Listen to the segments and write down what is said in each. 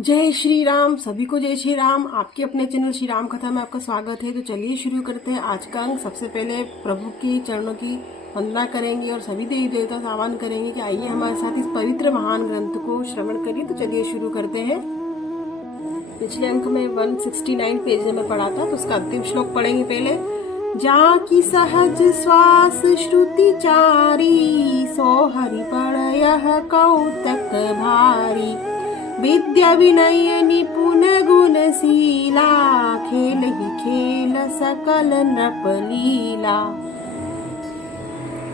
जय श्री राम। सभी को जय श्री राम। आपके अपने चैनल श्री राम कथा में आपका स्वागत है। तो चलिए शुरू करते हैं आज का अंक। सबसे पहले प्रभु के चरणों की वंदना करेंगे और सभी देवी देवता से आह्वान करेंगे कि आइए हमारे साथ इस पवित्र महान ग्रंथ को श्रवण करिए। तो चलिए शुरू करते हैं। पिछले अंक में 169 पेज में पढ़ा था, तो उसका अंतिम श्लोक पढ़ेंगे पहले। जाकी सहज श्वास श्रुति चारी, सो हरि पड़यः कौतक भारी। विद्या विनय निपुण गुणशीला, खेल ही खेल सकल नृप लीला।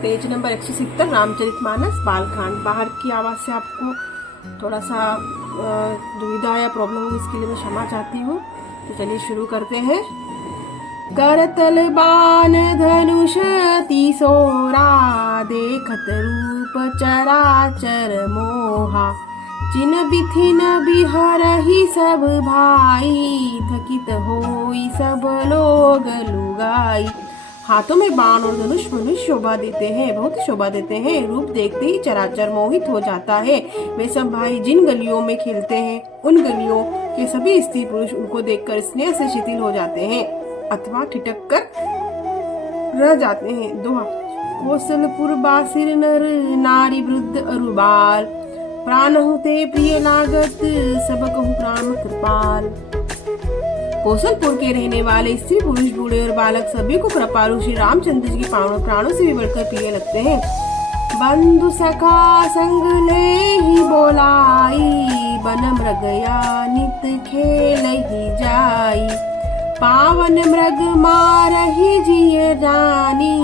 Page number 170 Ramcharitmanas Balkand. बाहर की आवाज से आपको थोड़ा सा दुविधा या प्रॉब्लम होगी, इसके लिए मैं क्षमा चाहती हूँ। तो चलिए शुरू करते हैं। करतल बाण धनुष तिसोरा, देखत रूप चराचर मोहा। जिन बिथिन बिहरहि सब भाई, थकित होई सब लोग लुगाई। हाथों में बाण और धनुष मनुष्य शोभा देते हैं, बहुत शोभा देते हैं। रूप देखते ही चराचर मोहित हो जाता है। वे सब भाई जिन गलियों में खेलते हैं, उन गलियों के सभी स्त्री पुरुष उनको देखकर स्नेह से शिथिल हो जाते हैं अथवा ठिठक कर रह जाते हैं। दोहा। कौशलपुर बासिर नर नारी वृद्ध अरुबाल, प्राण होते प्रिय लागत सब कहु राम कृपाल। कौशलपुर के रहने वाले स्त्री पुरुष बूढ़े और बालक सभी को कृपालु श्री रामचंद्र जी के प्राणों से भी बढ़कर प्रिय लगते हैं। बंधु सखा संग ले ही बोलाई, बन मृगया नित खेल ही जाई। पावन मृग मारहि जिय जानी,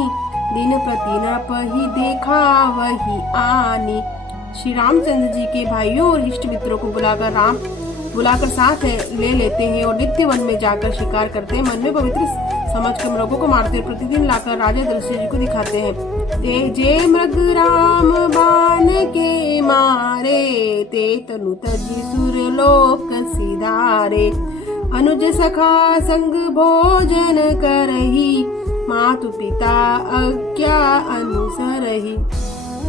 दिन प्रति नृप ही देखा वही आनी। श्री रामचंद्र जी के भाइयों और इष्ट मित्रों को बुलाकर साथ ले लेते हैं और नित्य वन में जाकर शिकार करते हैं। मन में पवित्र समझकर मृगों को मारते हैं। प्रतिदिन लाकर राजा दशरथ जी को दिखाते हैं। जे मृग राम बाण के मारे, ते तनु तजि सुरलोक सिधारे। अनुज सखा संग भोजन करही, मातु पिता आज्ञा अनुसरही।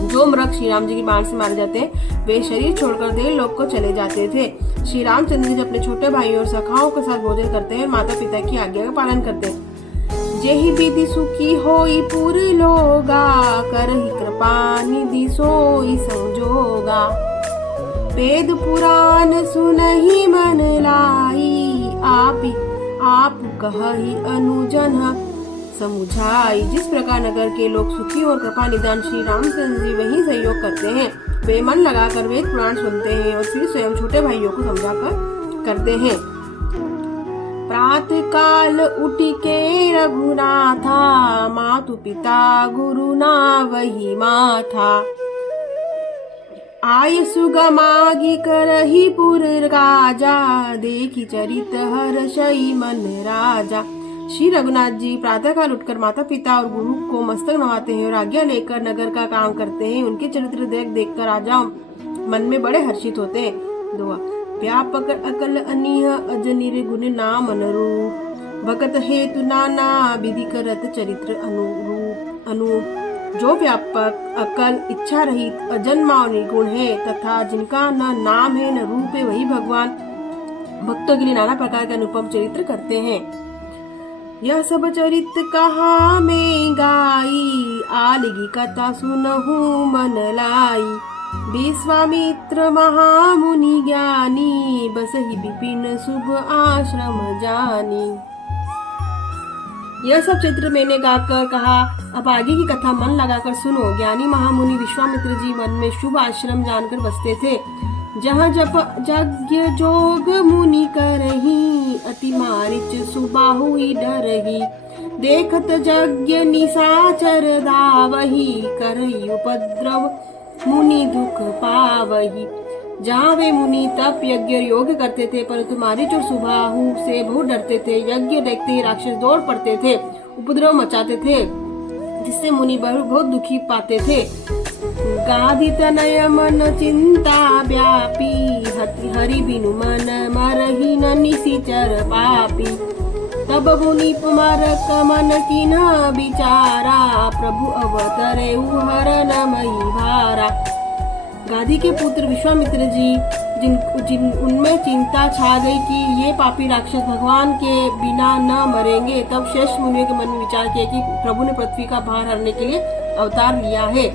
जो मृग श्री राम जी की बाण से मारे जाते हैं, वे शरीर छोड़कर देव लोक को चले जाते थे। श्री रामचंद्र जी अपने छोटे भाइयों और सखाओं के साथ भोजन करते हैं, माता पिता की आज्ञा का पालन करते हैं। जेहि विधि सुखी होई पुर लोगा, करहि कृपा निधि सोई संजोगा। वेद पुराण सुनहि मन लाई, आप कहहि अनुजन समुझाई। जिस प्रकार नगर के लोग सुखी और कृपा निदान श्री रामचंद्र जी वही सहयोग करते हैं। वे मन लगाकर वेद पुराण सुनते हैं और फिर स्वयं छोटे भाइयों को समझाकर करते हैं। प्रातः काल उठ के रघुनाथा, मातु पिता गुरु ना वही माथा। आय सुगमागी करही पुर राजा, देखी चरित हर्षई मन राजा। श्री रघुनाथ जी प्रातःकाल उठकर माता पिता और गुरु को मस्तक नवाते हैं और आज्ञा लेकर नगर का काम करते हैं। उनके चरित्र देखकर राजा मन में बड़े हर्षित होते हैं। दुआ। व्यापक अकल अनिह अजनिर गुण नाम अनुरूप, भगत हेतु नाना विधि करत चरित्र अनुरूप। जो व्यापक अकल इच्छा रहित अजन्मा और निर्गुण है तथा जिनका न नाम है न रूप है, वही भगवान भक्तों के लिए नाना प्रकार के अनुपम चरित्र करते हैं। यह सब चरित कहा में गाई, आलिगी कथा सुनहु मन लाई। विश्वामित्र महामुनि ज्ञानी, बसहि विपिन शुभ आश्रम जानी। यह सब चित्र मैंने गाकर कहा, अब आगे की कथा मन लगाकर सुनो। ज्ञानी महामुनि विश्वामित्र जी वन में शुभ आश्रम जानकर बसते थे, जहाँ जप यज्ञ जोग मुनि करही, अति मारिच सुबाहु डरही। देखत यज्ञ निशाचर धावही, करही उपद्रव मुनि दुख पावही। जहाँ वे मुनि तप यज्ञ योग करते थे, परंतु मारिच और सुबाहु से बहुत डरते थे। यज्ञ देखते ही राक्षस दौड़ पड़ते थे, उपद्रव मचाते थे, जिससे मुनि बहुत दुखी पाते थे। गाधि तनय मन चिंता व्यापी, हरि बिनु मन मरहि न निशिचर पापी। तब मुनि पुमरक मन किन्ह विचारा, प्रभु अवतरे हर न मही भारा। गाधी के पुत्र विश्वामित्र जी जिन उनमें चिंता छा गई कि ये पापी राक्षस भगवान के बिना न मरेंगे। तब श्रेष्ठ मुनियों के मन में विचार किया कि प्रभु ने पृथ्वी का भार हरने के लिए अवतार लिया है।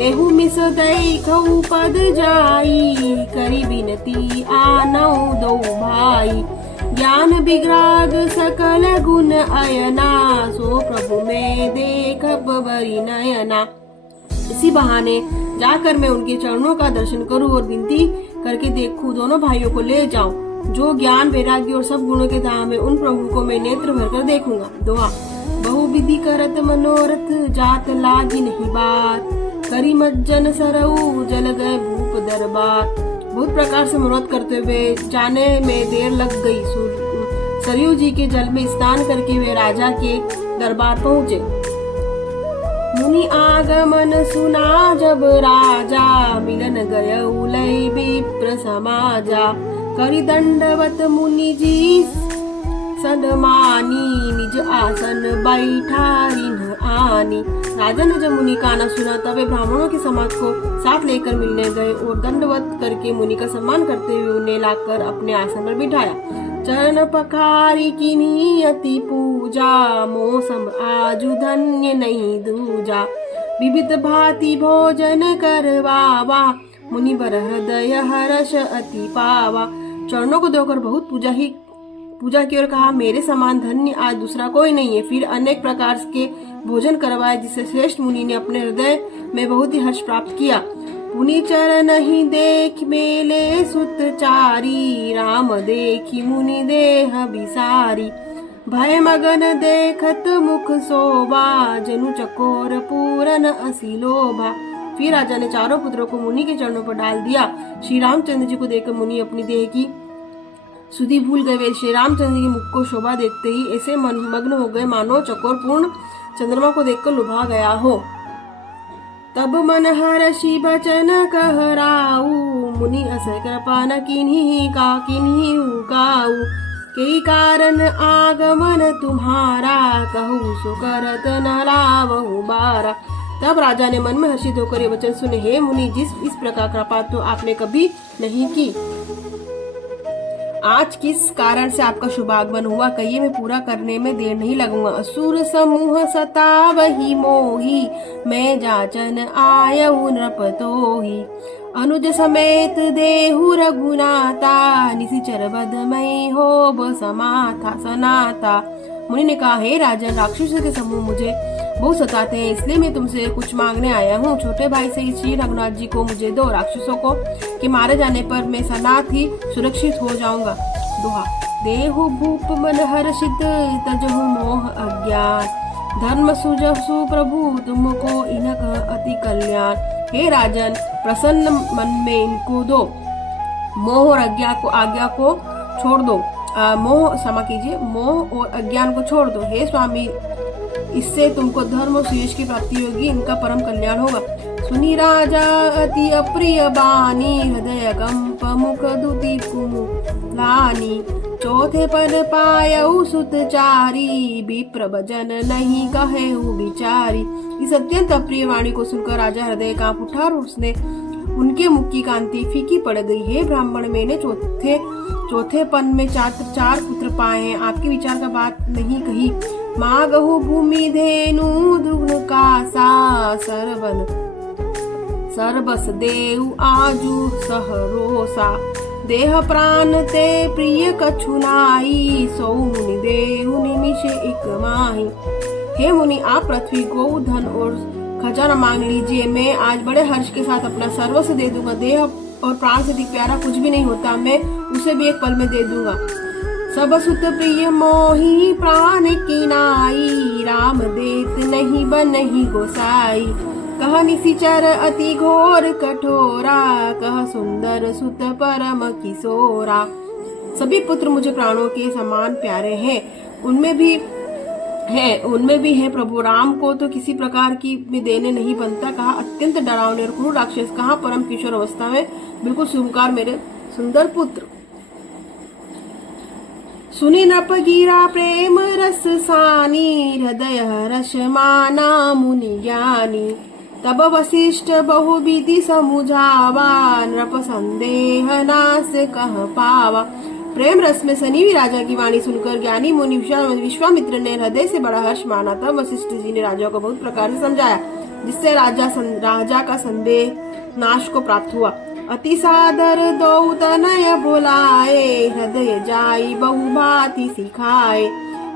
एहू मिस देखऊ पद जाई, करी बिनती आनौ दो भाई। ज्ञान विग्राग सकल गुण अयना, सो प्रभु में देख बरी नयना। इसी बहाने जाकर मैं उनके चरणों का दर्शन करूं और विनती करके देखूं, दोनों भाइयों को ले जाऊं। जो ज्ञान वैराग्य और सब गुणों के धाम है, उन प्रभु को मैं नेत्र भरकर देखूंगा। दोहा। बहु विधि करत मनोरथ, जात लागी नहीं बात। करी मज्जन सरऊ, जल गए भूप दरबार। बहुत प्रकार से मनोरथ करते हुए जाने में देर लग गई। सरयू जी के जल में स्नान करके वे राजा के दरबार पहुँचे। मुनि आगमन सुना जब राजा, मिलन गय उलय विप्र समाजा। करि दंडवत मुनि जी सन्मानी, निज आसन बैठा रिन्ह आनी। राजा ने जब मुनि का आना सुना तब वे ब्राह्मणों के समाज को साथ लेकर मिलने गए और दंडवत करके मुनि का सम्मान करते हुए उन्हें लाकर अपने आसन पर बिठाया। चरण पखारी किनी अति पूजा, मौसम आजु धन्य नहीं दूजा। विविध भांति भोजन करवावा, मुनि बर हृदय हर्ष अति पावा। चरणों को धोकर बहुत पूजा की और कहा, मेरे समान धन्य आज दूसरा कोई नहीं है। फिर अनेक प्रकार के भोजन करवाए, जिससे श्रेष्ठ मुनि ने अपने हृदय में बहुत ही हर्ष प्राप्त किया। मुनि चरण ही देख मेले सुत चारी, राम देखी मुनि देह बिसारी। भय मगन देखत मुख शोभा, जनु चकोर पूरन असी लोभा। फिर राजा ने चारों पुत्रों को मुनि के चरणों पर डाल दिया। श्री रामचंद्र जी को देखकर मुनि अपनी देह की सुधि भूल गए। वे श्री रामचंद्र के मुख को शोभा देखते ही ऐसे मग्न हो गए मानो चकोर पूर्ण चंद्रमा को देखकर लुभा गया हो। तब मन हर्षि बचन कहराऊ, मुनि अस कृपा न किन्हीं काऊ। कई कारण आगमन तुम्हारा, कहूँ सो करत न लावहु बारा। तब राजा ने मन में हर्षित होकर ये वचन सुने, हे मुनि, इस प्रकार कृपा तो आपने कभी नहीं की। आज किस कारण से आपका शुभागमन हुआ, कहिए, मैं पूरा करने में देर नहीं लगूंगा। असुर समूह सतावहि मोही, मैं जाचन आयऊ नृपतोहि। अनुज समेत देहु रघुनाथा, निशिचर बदमय होब समाथा सनाथा। मुनि ने कहा, हे राजन, राक्षसों के समूह मुझे बहुत सताते हैं, इसलिए मैं तुमसे कुछ मांगने आया हूँ। छोटे भाई से श्री रघुनाथ जी को मुझे दो, राक्षसों को के मारे जाने पर मैं सनाथ ही सुरक्षित हो जाऊंगा। दोहा। देहु भूप मन हर्षित, तजहु मोह अज्ञान। धर्म सुजसु प्रभु, तुमको इनक अति कल्याण। हे राजन, प्रसन्न मन में इनको दो, मोह और आज्ञा को छोड़ दो। मोह क्षमा कीजिए, मोह और अज्ञान को छोड़ दो। हे स्वामी, इससे तुमको धर्म और सुयश की प्राप्ति होगी, इनका परम कल्याण होगा। सुनी राजा अति अप्रिय बानी, हृदय कंप मुख दुति कुमुलानी। चौथे पद पायऊ सुत चारी, विप्र भजन नहीं कहेऊ बिचारी। इस अत्यंत अप्रिय वाणी को सुनकर राजा हृदय कांप उठा और उसने उनके मुख की कांति फीकी पड़ गई। हे ब्राह्मण, मैंने चौथे पन में चार पुत्र पाए हैं, आपके विचार का बात नहीं कही। मागहु भूमि धेनु दुग्न कासा, सरबस देऊ आजू सहरोसा। देह प्राण ते प्रिय कछु नाई, सौ मुनि देहु निमिष एक माही। हे मुनि, आप पृथ्वी को धन और खजाना मांग लीजिए, मैं आज बड़े हर्ष के साथ अपना सर्वस्व दे दूंगा। देह और प्राण से अधिक प्यारा कुछ भी नहीं होता, मैं उसे भी एक पल में दे दूंगा। सब सुत प्रिय मोही प्राण की नाई, राम देत नहीं बनहि गोसाई। कह निशिचर अति घोर कठोरा, कह सुंदर सुत परम किशोरा। सभी पुत्र मुझे प्राणों के समान प्यारे हैं, उनमें भी है प्रभु। राम को तो किसी प्रकार की में देने नहीं बनता। कहा अत्यंत डरावने और क्रूर राक्षस, कहा परम किशोर अवस्था में बिल्कुल सुमकार मेरे सुंदर पुत्र। सुनि नप गिरा प्रेम रस सानी, हृदय रस माना मुनि ज्ञानी। तब वशिष्ठ बहुविधि समुझावा, नृप संदेह नास कह पावा। प्रेम रस में सनी हुई राजा की वाणी सुनकर ज्ञानी मुनि विश्वामित्र ने हृदय से बड़ा हर्ष माना। तब वशिष्ठ जी ने राजा को बहुत प्रकार से समझाया, जिससे राजा का संदेह नाश को प्राप्त हुआ। अति सादर दो तनय बोलाए, हृदय जाई बहु भांति सिखाए।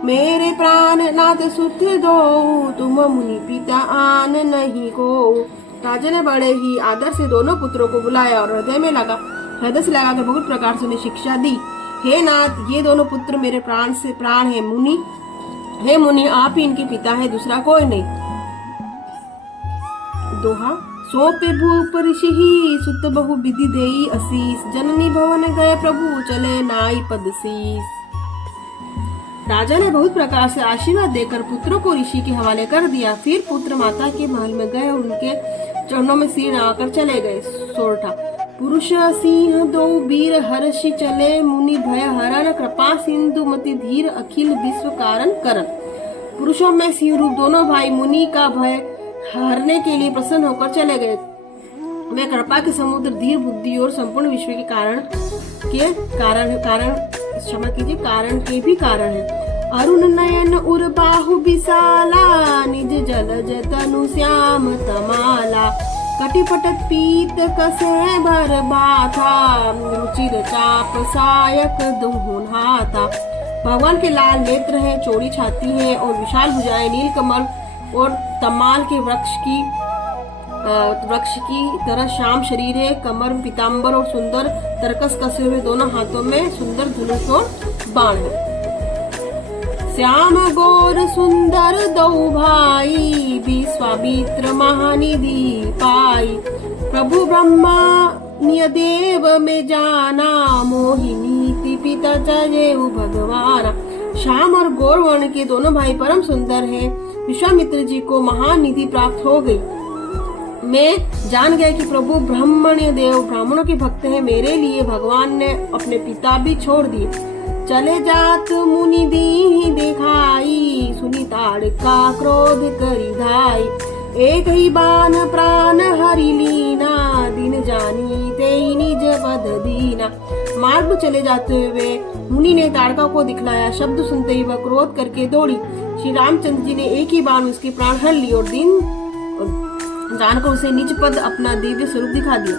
मेरे प्राण नाथ सुत दो, तुम मुनि पिता आन नहीं को। राजा ने बड़े ही आदर से दोनों पुत्रों को बुलाया और हृदय से लगाकर बहुत प्रकार से उन्हें शिक्षा दी। हे नाथ, ये दोनों पुत्र मेरे प्राण से प्राण है मुनि। हे मुनि, आप ही इनके पिता है, दूसरा कोई नहीं। दोहा। सौंपे भूप ऋषि सुत बहु विधि देई असीस, जननी भवन गए प्रभु चले नाई पद शीस। राजा ने बहुत प्रकार से आशीर्वाद देकर पुत्रों को ऋषि के हवाले कर दिया। फिर पुत्र माता के महल में गए और उनके चरणों में सिर नवाकर चले गए। सोरठा। पुरुष सिंह दो वीर हर्षि चले, मुनि भय हरण कृपा सिंधु मति धीर, अखिल विश्व कारण करन। पुरुषों में सिंह रूप दोनों भाई मुनि का भय हरने के लिए प्रसन्न होकर चले गए। वे कृपा के समुद्र, धीर बुद्धि और संपूर्ण विश्व के कारण के भी कारण है। अरुण नयन उर बाहु विशाला, निज जलज तनु श्याम तमाला। कटिपटत पीत कसे भर बाथा, रुचिर चाप सायक दुहुन हाथा। भगवान के लाल नेत्र हैं, चौड़ी छाती है और विशाल भुजाएं, नील कमल और तमाल के वृक्ष की तरह श्याम शरीर है। कमर पीताम्बर और सुंदर तरकस कसे हुए, दोनों हाथों में सुंदर धनुष और बाण है। श्याम गोर सुंदर दो भाई, विश्वामित्र महानिधि पाई। प्रभु ब्रह्मा नियदेव में जाना, मोहिनी पिता जयेऊ भगवान। श्याम और गौर वर्ण के दोनों भाई परम सुंदर हैं। विश्वामित्र जी को महान निधि प्राप्त हो गई। मैं जान गया कि प्रभु ब्रह्मण्य देव ब्राह्मणों के भक्त हैं। मेरे लिए भगवान ने अपने पिता भी छोड़ दिए। चले जात मुनि दी दिखाई, सुनी ताड़का क्रोध करी धाई। एक ही बाण प्राण हरि लीना, दिन जानी ते निज पद दीना। मार्ग में चले जाते हुए मुनि ने ताड़का को दिखलाया। शब्द सुनते ही वह क्रोध करके दौड़ी। श्री रामचंद्र जी ने एक ही बाण उसके प्राण हर लिए और दिन जानकर उसे निज पद अपना दिव्य स्वरूप दिखा दिया।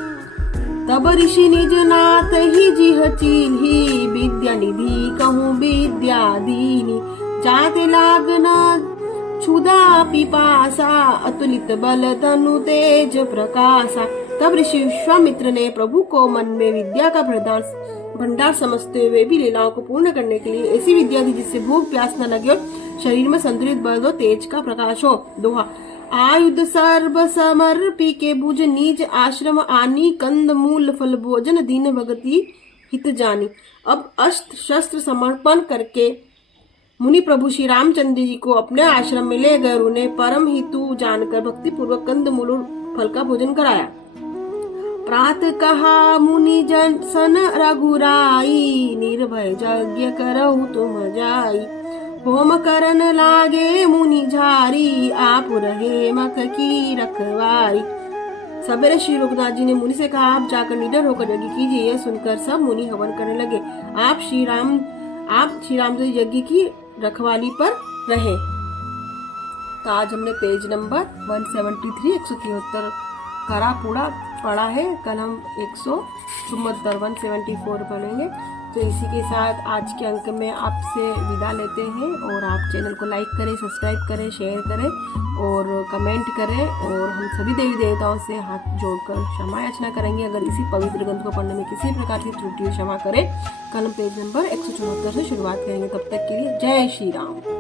तब ऋषि निज नाथ ही जिह चीन्ही, विद्या निधि कहूँ विद्या दीनी। जाते लागना क्षुधा पिपासा, अतुलित बल तनु तेज प्रकाशा। तब ऋषि विश्वामित्र ने प्रभु को मन में विद्या का भंडार समझते हुए भी लीलाओं को पूर्ण करने के लिए ऐसी विद्या दी जिससे भूख प्यास न लगे और शरीर में संतुलित बल और तेज का प्रकाश हो। दोहा। आयुध सर्व समर्पी के बुझ, निज आश्रम आनी, कंद मूल फल भोजन, दीन भगति हित जानी। अब अस्त्र शस्त्र समर्पण करके मुनि प्रभु श्री रामचंद्र जी को अपने आश्रम में ले गए। उन्हें परम हितु जानकर भक्ति पूर्वक कंद मूल फल का भोजन कराया। प्रात कहा मुनि जन सन रघुराई, निर्भय यज्ञ करहु तुम जाई। होम करन लागे मुनि झारी, आप रहे मख की रखवारी। सवेरे श्री रघुनाथ जी ने मुनि से कहा, आप जाकर निडर होकर यज्ञ कीजिए। यह सुनकर सब मुनि हवन करने लगे। आप श्री रामचंद्र यज्ञ की रखवाली पर रहे। तो आज हमने पेज नंबर 173 173 करा पूरा पढ़ा है। कल हम 174 पढ़ेंगे। तो इसी के साथ आज के अंक में आपसे विदा लेते हैं। और आप चैनल को लाइक करें, सब्सक्राइब करें, शेयर करें और कमेंट करें। और हम सभी देवी देवताओं से हाथ जोड़कर क्षमा याचना करेंगे अगर इसी पवित्र ग्रंथ को पढ़ने में किसी प्रकार की त्रुटि क्षमा करें। कल हम पेज नंबर 174 से शुरुआत करेंगे। तब तक के लिए जय श्री राम।